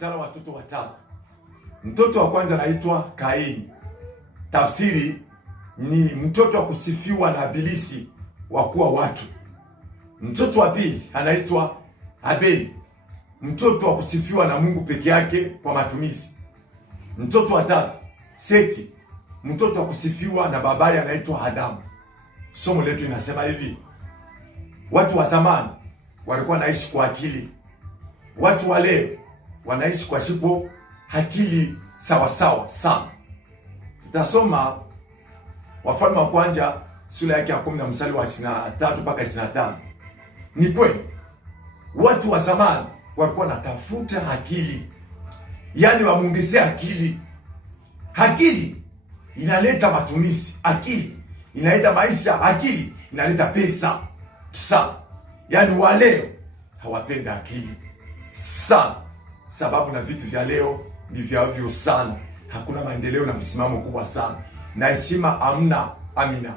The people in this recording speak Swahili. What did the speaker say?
alizala watoto watatu. Mtoto wa kwanza anaitwa Kaini. Tafsiri ni mtoto wa kusifiwa na Ibilisi wa kuwa watu. Mtoto wa pili anaitwa Abeli, mtoto wa kusifiwa na Mungu peke yake kwa matumizi. Mtoto wa tatu Seti, mtoto wa kusifiwa na babaye anaitwa Adamu. Somo letu inasema hivi: watu wa zamani walikuwa naishi kwa akili, watu wa leo wanaishi kwa shipo akili sawa sawa sana. Tutasoma Wafalme wa kwanza sura yake ya 10 mstari wa 23 mpaka 25. Ni kweli watu wa zamani walikuwa natafuta akili, yaani wamuongezea akili. Akili inaleta matumizi, akili inaleta maisha, akili inaleta pesa sana. Yaani wa leo hawapenda akili sana, sababu na vitu vya leo ni vya ovyo sana. Hakuna maendeleo na msimamo kubwa sana, na heshima hamna. Amina.